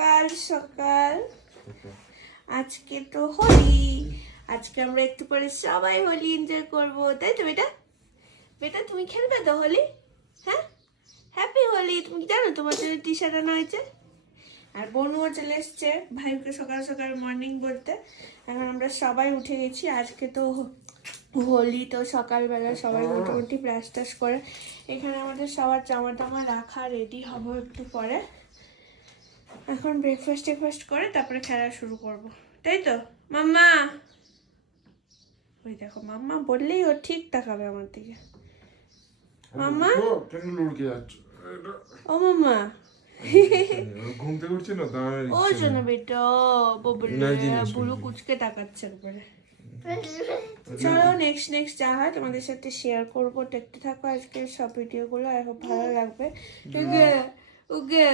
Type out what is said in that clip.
সকাল সকাল আজকে তো হোলি। আজকে আমরা একটু পরে সবাই হোলি এনজয় করবো, তাই তো বেটা? বেটা তুমি খেলবে তো হোলি? হ্যাঁ, হ্যাপি হোলি। তুমি জানো তোমার জন্য টি শার্ট আনা হয়েছে। আর বনুও চলে এসছে ভাইকে সকাল সকাল মর্নিং বলতে। এখন আমরা সবাই উঠে গেছি। আজকে তো হোলি, তো সকালবেলা সবাই মোটামুটি ব্রাশ টাশ করে এখানে আমাদের সবার জামা টামা রাখা রেডি হবো একটু পরে। এখন ব্রেকফাস্ট করে তারপরে খেলা শুরু করব, তাই তো মাম্মা? ওই দেখো মাম্মা বললেই ও ঠিক তাকাবে আমার দিকে। মাম্মা, ও মাম্মা ঘুম থেকে উঠছে না তার ওই জন্য বেটা বুড়ো কুচকে তাকাচ্ছে একবারে। চলো নেক্সট যা হয় তোমাদের সাথে শেয়ার করবো। দেখতে থাকো আজকের সব ভিডিওগুলো, আর খুব ভালো লাগবে। উগে উগে